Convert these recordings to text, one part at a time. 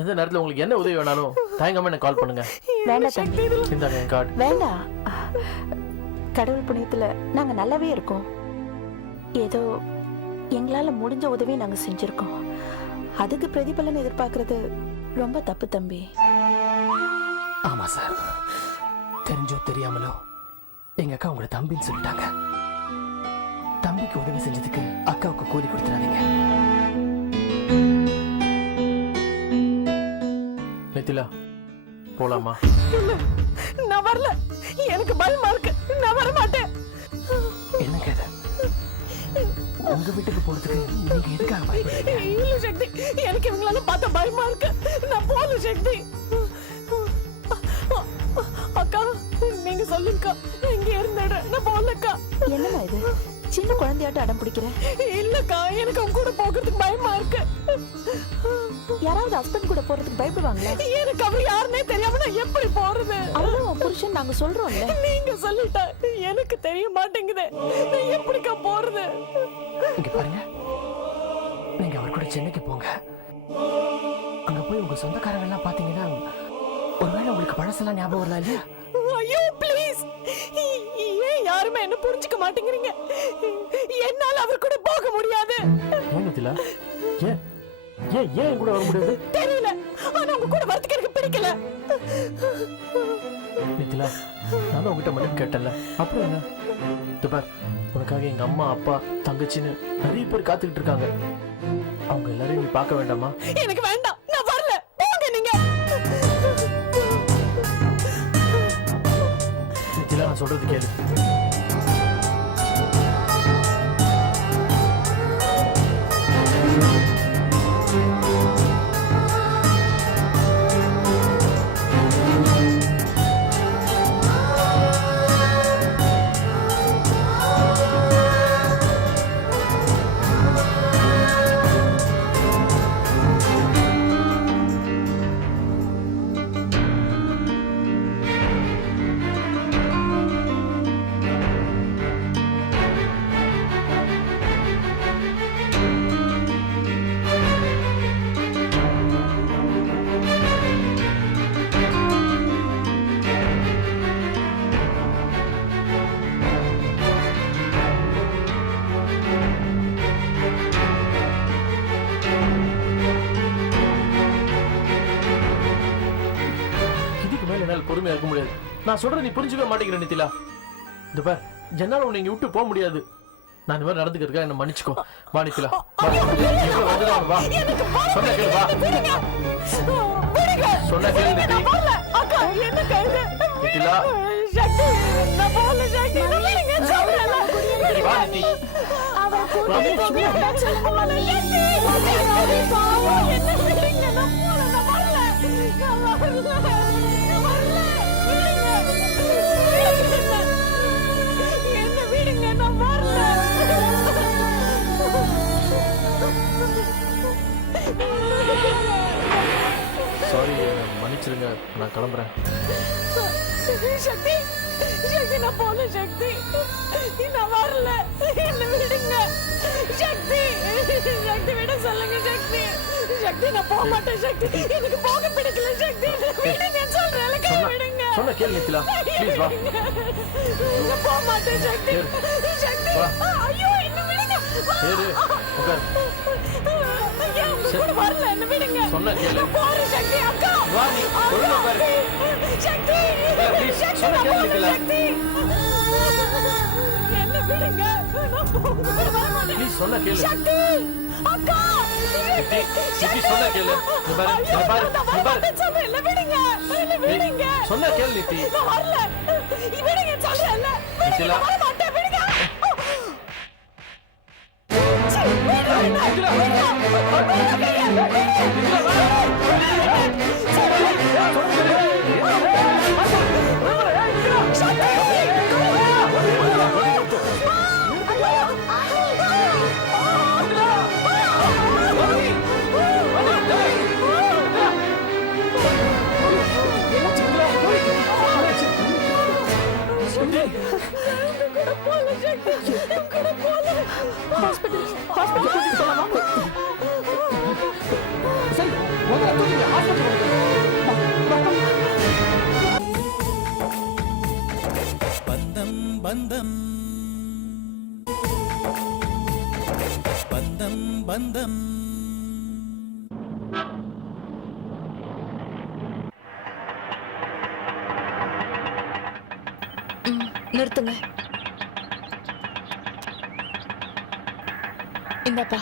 எந்த நேரத்துல உங்களுக்கு என்ன உதவி வேணாலும் தயங்காம எனக்கு கால் பண்ணுங்க. வேண்டாம் தம்பி. இந்தாங்க என் கார்டு வேண்டாம் கடவுள் புண்ணியத்துல நாங்க நல்லாவே இருக்கோம். ஏதோ எங்களால முடிஞ்ச உதவி நாங்க செஞ்சிருக்கோம். அதுக்கு பிரதிபலன் எதிர்பார்க்கறது ரொம்ப தப்பு தம்பி. ஆமா சார். தெரிஞ்சோ தெரியாமலோ எங்க அக்கா உங்களை தம்பின்னு சொல்லிட்டாங்க. தம்பிக்கு உதவி செஞ்சதுக்கு அக்காவுக்கு கூலி கொடுத்துறாதீங்க நித்திலா போலாமா? நான் வரல. எனக்கு பயமா இருக்கு. நான் வர மாட்டேன் என்னங்க இது உங்க வீட்டுக்கு போறதுக்கு நீங்க எதுக்காக இல்ல சக்தி எனக்கு இவங்களால பார்த்த பயமா இருக்கு. நான் போல சக்தி. அக்கா நீங்க சொல்லுங்கக்கா. இங்க இருந்துடு நான் போலக்கா என்னமா இது? சின்ன குழந்தையாட்ட அடம் பிடிக்கிறேன் இல்லக்கா எனக்கு அவங்க கூட போகிறதுக்கு பயமா இருக்கு. யாராவது ஹஸ்பண்ட் கூட போறதுக்கு பயப்படுவாங்களா? எனக்கு அவர் யாருன்னே தெரியாம நான் எப்படி போறது? அவ்வளவு புருஷன் நாங்க சொல்றோம்ல. நீங்க சொல்லிட்டா எனக்கு தெரிய மாட்டேங்குது. நான் எப்படிக்கா போறது? இங்க பாருங்க. நீங்க அவர் கூட சென்னைக்கு போங்க. அங்க போய் உங்க சொந்தக்காரங்க எல்லாம் பாத்தீங்கன்னா ஒருவேளை உங்களுக்கு பழசெல்லாம் ஞாபகம் வரலாம் இல்லையா? ஐயோ ப்ளீஸ் ஏன் யாருமே என்ன புரிஞ்சுக்க மாட்டேங்கிறீங்க? என்னால அவர் கூட போக முடியாது. ஏன் ஏன் ஏன் கூட வர முடியாது? தெரியல. ஆனா உங்க கூட வரதுக்கு எனக்கு பிடிக்கல. நித்திலா நான் உங்ககிட்ட மட்டும் கேட்டல அப்புறம் என்ன? இது பார் உனக்காக எங்க அம்மா அப்பா தங்கச்சின்னு நிறைய பேர் காத்துக்கிட்டு இருக்காங்க. அவங்க எல்லாரையும் நீ பார்க்க வேண்டாமா? எனக்கு வேண்டாம். நான் வரல. போங்க நீங்க. நித்திலா நான் சொல்றது கேளு. நான் சொல்றதை நீ புரிஞ்சுக்க மாட்டேங்கிற நித்திலா. இந்த பார் என்னால உன்னை இங்க விட்டு போக முடியாது. நான் இந்த மாதிரி நடந்துக்கிறதுக்காக என்ன மன்னிச்சுக்கோ. வா நித்திலா. வா. வா. சொன்ன கேளு வா சொன்ன கேளு அக்கா என்ன நித்திலா. நான். சரி, மன்னிச்சிருங்க நான் கிளம்புறேன். சக்தி சக்தி நான் போல சக்தி. நான் வரல. என்ன விடுங்க. சக்தி சக்தி விட சொல்லுங்க சக்தி. சக்தி நான் போக மாட்டேன் சக்தி. எனக்கு போக பிடிக்கல சக்தி. விடுங்க சொல்றேன். விடுங்க. சொன்ன கேளு நித்திலா ப்ளீஸ் வா போக மாட்டேன் சக்தி சரி. சக்தி. ஐயோ என்ன விடுங்க ஏறு உட்கார் கூட வரல என்ன விடுங்க சொன்ன கேளு போறேன் சக்தி அக்கா வா நீ ஒழுங்கா உட்காரு சக்தி சக்தி சொன்ன கேளு. சக்தி என்ன விடுங்க. ப்ளீஸ் சொன்ன கேளு சக்தி அக்கா நித்தி, நித்தி, சொன்னா கேளு. இங்க பாரு, இங்க ஐயோ, ஹாஸ்பிட்டல் ஹாஸ்பிட்டல் கூட்டிட்டு போலாம் வாங்க சரி உங்களை தூக்கிங்க ஹாஸ்பிட்டல் பந்தம் பந்தம் பந்தம் பந்தம் நிறுத்துங்க. இந்தப்பா.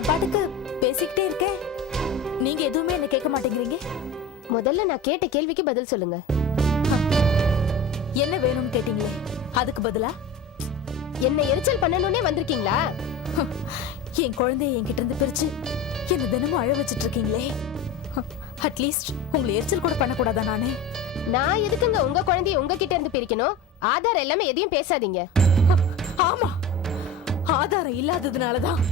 நான் பாட்டுக்கு பேசிக்கிட்டே இருக்கேன். நீங்க எதுவுமே என்ன கேட்க மாட்டேங்கிறீங்க? முதல்ல நான் கேட்ட கேள்விக்கு பதில் சொல்லுங்க. என்ன வேணும்னு கேட்டீங்களே? அதுக்கு பதிலா? என்ன எரிச்சல் பண்ணணும்னே வந்திருக்கீங்களா? என் குழந்தைய என்கிட்ட இருந்து பிரிச்சு என்ன தினமும் அழ வச்சிட்டு இருக்கீங்களே அட்லீஸ்ட் உங்களை எரிச்சல் கூட பண்ணக்கூடாதா நானு? நான் எதுக்குங்க உங்க குழந்தைய உங்ககிட்ட இருந்து பிரிக்கணும்? ஆதார் எல்லாமே எதையும் பேசாதீங்க. ஆமா. ஆதாரம் இல்லாததுனாலதான்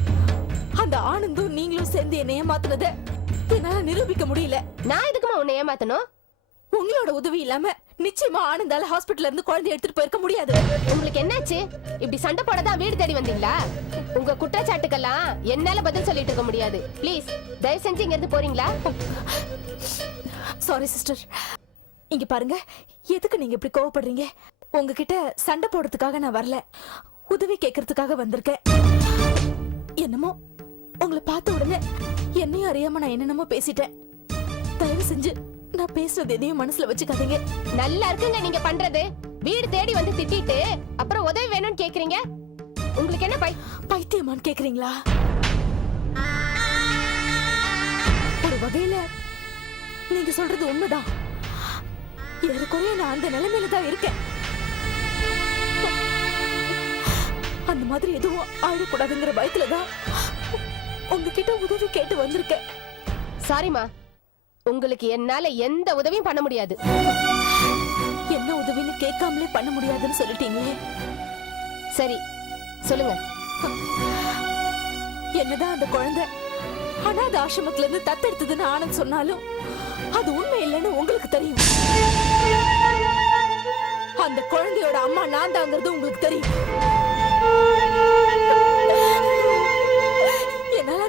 அந்த ஆனந்தும் நீங்களும் சேர்ந்து என்ன ஏமாத்துனத என்னால நிரூபிக்க முடியல. நான் எதுக்குமா உன்னை ஏமாத்தணும்? உங்களோட உதவி இல்லாம நிச்சயமா ஆனந்தால ஹாஸ்பிடல்ல இருந்து குழந்தை எடுத்துட்டு போயிருக்க முடியாது. உங்களுக்கு என்னாச்சு? இப்படி சண்டை போட தான் வீடு தேடி வந்தீங்களா? உங்க குற்றச்சாட்டுக்கெல்லாம் என்னால பதில் சொல்லிட்டு இருக்க முடியாது. ப்ளீஸ் தயவு செஞ்சு இங்க இருந்து போறீங்களா? சாரி சிஸ்டர் இங்க பாருங்க எதுக்கு நீங்க இப்படி கோவப்படுறீங்க? உங்ககிட்ட சண்டை போடுறதுக்காக நான் வரல. உதவி கேட்கறதுக்காக வந்திருக்கேன். என்னமோ உங்களை பார்த்த உடனே என்னையும் அறியாம நான் என்னென்னமோ பேசிட்டேன். தயவு செஞ்சு நான் பேசுறது எதையும் மனசுல வச்சுக்காதீங்க. நல்லா இருக்குங்க நீங்க பண்றது. வீடு தேடி வந்து திட்டிட்டு அப்புறம் உதவி வேணும்னு கேக்குறீங்க? உங்களுக்கு என்ன பை பைத்தியமான்னு கேக்குறீங்களா? ஒரு வகையில நீங்க சொல்றது உண்மைதான். ஏறக்குறைய நான் அந்த நிலைமையில தான் இருக்கேன். அந்த மாதிரி எதுவும் ஆயிடக்கூடாதுங்கிற பயத்துல தான் உங்ககிட்ட உதவி கேட்டு வந்திருக்கேன். சாரிமா உங்களுக்கு என்னால எந்த உதவியும் பண்ண முடியாது. என்ன உதவின்னு கேட்காமலே பண்ண முடியாதுன்னு சொல்லிட்டீங்களே. சரி சொல்லுங்க. என்னதான் அந்த குழந்தை அனாத ஆசிரமத்துல இருந்து தத்தெடுத்ததுன்னு ஆனந்த் சொன்னாலும் அது உண்மை இல்லைன்னு உங்களுக்கு தெரியும். அந்த குழந்தையோட அம்மா நான் தாங்கிறது உங்களுக்கு தெரியும்.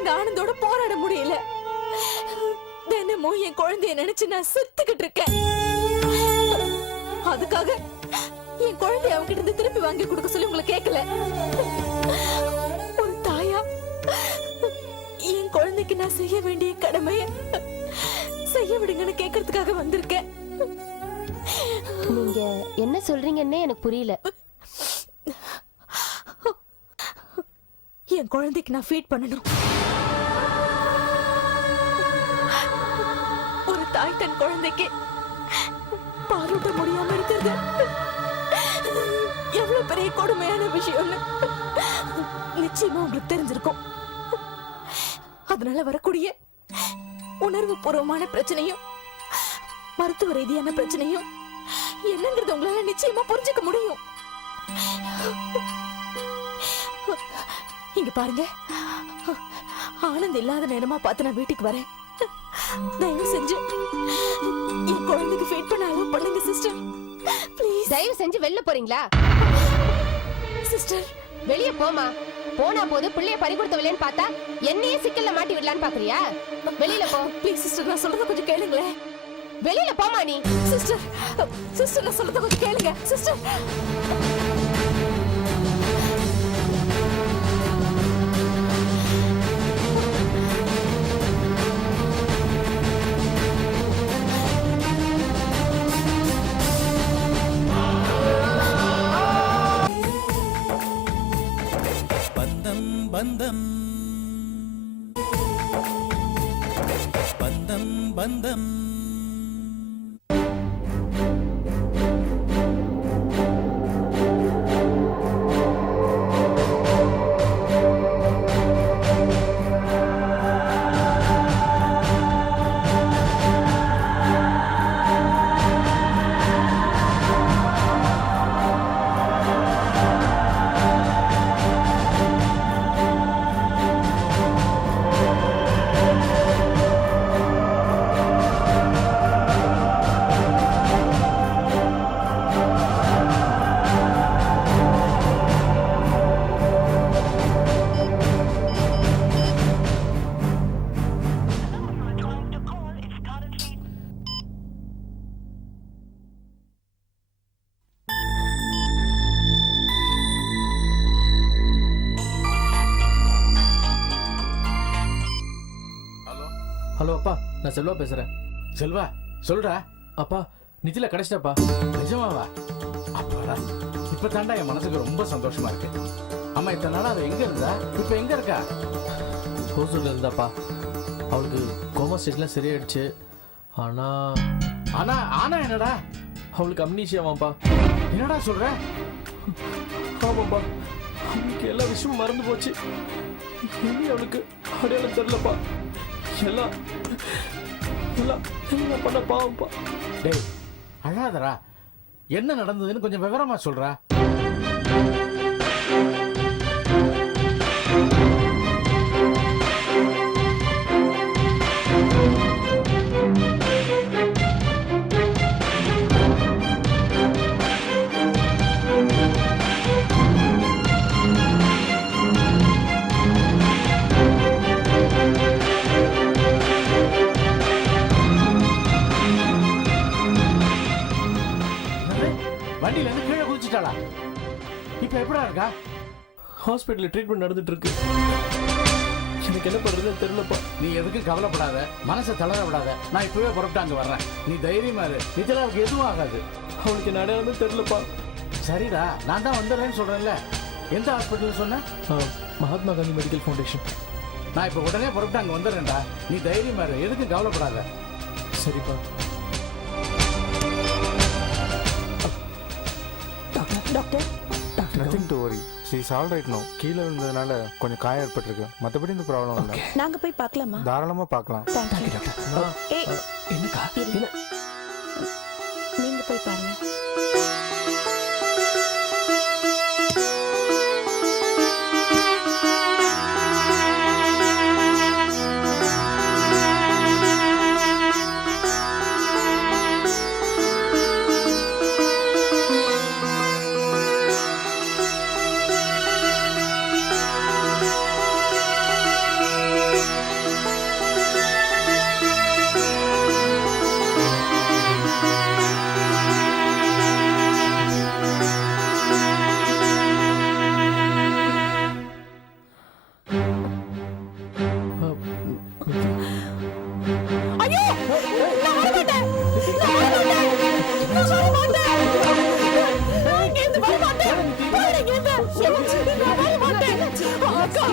என்னால ஆனந்தோட போராட முடியல. தினமும் என் குழந்தைய நினைச்சு நான் செத்துக்கிட்டு இருக்கேன். அதுக்காக என் குழந்தைய அவங்கிட்ட இருந்து திருப்பி வாங்கி கொடுக்க சொல்லி உங்களை கேட்கல. ஒரு தாயா என் குழந்தைக்கு நான் செய்ய வேண்டிய கடமைய செய்ய விடுங்கன்னு கேட்கறதுக்காக வந்திருக்கேன். நீங்க என்ன சொல்றீங்கன்னே எனக்கு புரியல. என் குழந்தைக்கு நான் ஃபீட் பண்ணணும். தன் குழந்தைக்கு பாலூட்ட முடியாம இருக்கிறது. எவ்வளவு பெரிய கொடுமையான விஷயம்னு நிச்சயமா உங்களுக்கு தெரிஞ்சிருக்கும். அதனால வரக்கூடிய உணர்வு பூர்வமான பிரச்சனையும் மருத்துவ ரீதியான பிரச்சனையும் என்னங்கிறது உங்களால நிச்சயமா புரிஞ்சுக்க முடியும். இங்க பாருங்க. ஆனந்த் இல்லாத நேரமா பார்த்து நான் வீட்டுக்கு வரேன். தயவு செஞ்சு என் குழந்தைக்கு ஃபீட் பண்ண அளவு பண்ணுங்க சிஸ்டர் ப்ளீஸ் தயவு செஞ்சு வெளில போறீங்களா? சிஸ்டர் வெளிய போமா போனா போது பிள்ளைய பறி கொடுத்தவளேன்னு பார்த்தா என்னையே சிக்கல்ல மாட்டி விடலான்னு பாக்குறியா வெளியில போ. ப்ளீஸ் சிஸ்டர் நான் சொல்றத கொஞ்சம் கேளுங்களேன். வெளியில போமா நீ. சிஸ்டர் சிஸ்டர் நான் சொல்றத கொஞ்சம் கேளுங்க. சிஸ்டர் நான் செல்வா பேசுறேன். செல்வா சொல்றா. அப்பா நிதில கிடைச்சிட்டாப்பா. நிஜமாவா? அப்பாடா இப்ப தாண்டா என் மனசுக்கு ரொம்ப சந்தோஷமா இருக்கு. அம்மா இத்தனை நாளா அவ எங்க இருந்தா? இப்ப எங்க இருக்கா? ஹோசூர்ல இருந்தாப்பா. அவளுக்கு கோமா ஸ்டேஜ்ல சரியாயிடுச்சு. ஆனா ஆனா ஆனா என்னடா? அவளுக்கு அம்னீஷியாவாப்பா என்னடா சொல்ற? ஆமாப்பா அவளுக்கு எல்லா விஷயமும் மறந்து போச்சு. இனி அவளுக்கு அடையாளம் தெரியலப்பா. எல்லாம் எல்லாம் எல்லாம் பண்ண பாவம்ப்பா. டேய் அழாதடா. என்ன நடந்ததுன்னு கொஞ்சம் விவரமா சொல்றா. வண்டியில இருந்து கீழே குதிச்சிட்டாளா? இப்ப எப்படா இருக்கா? ஹாஸ்பிட்டல்ல ட்ரீட்மெண்ட் நடந்துட்டு இருக்கு எனக்கு என்ன பண்றதுன்னு தெரியலப்பா. நீ எதுக்கும் கவலைப்படாத? மனசை தளர விடாத. நான் இப்பவே புறப்பட்டு அங்க வர்றேன். நீ தைரியமா இரு. நிதிலாவுக்கு எதுவும் ஆகாது. அவளுக்கு என்ன அடையாளமே தெரியலப்பா. சரிடா நான் தான் வந்துடுறேன்னு சொல்றேன்ல. எந்த ஹாஸ்பிட்டல் சொன்ன? ஆ, மகாத்மா காந்தி மெடிக்கல் ஃபவுண்டேஷன் நான் இப்ப உடனே புறப்பட்டு அங்க வந்துடுறேன்டா நீ தைரியமா இரு. எதுக்கும் கவலைப்படாத. சரிப்பா. Doctor? Nothing to worry is all right no கீழே விழுந்ததுனால கொஞ்சம் காயம் ஏற்பட்டிருக்கு. மற்றபடி இந்த ப்ராப்ளம் இல்லை. நாங்க போய் பார்க்கலாமா? தாராளமாக பார்க்கலாம். தேங்க்யூ டாக்டர் என்னக்கா? என்ன? நீங்க போய் பாருங்க. ஐயோ! நான் வர மாட்டேன் நான் வர மாட்டேன் நான் வர மாட்டேன் வர மாட்டேன் நான் வர மாட்டேன் அக்கா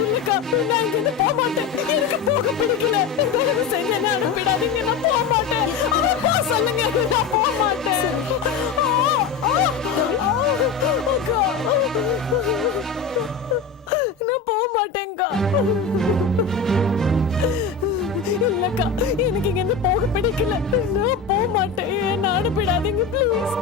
இல்லக்கா நான் போக மாட்டேன் எனக்கு போக பிடிக்கல. தயவு செஞ்சு என்ன அனுப்பிடாதீங்க. நான் போக மாட்டேன் அவன் போ சொல்லுங்க. நான் போக மாட்டேன் அக்கா. இல்லக்கா எனக்கு இங்க போக பிடிக்கல. நான் போக மாட்டேன். என்ன அனுப்பிடாதீங்க ப்ளீஸ்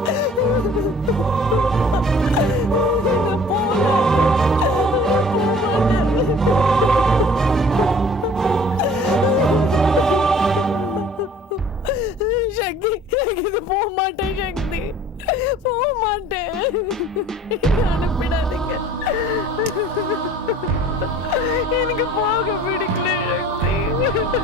சக்தி இது போக மாட்டேன் சக்தி அனுப்பிடாதீங்க எனக்கு போக பிடிக்கல சக்தி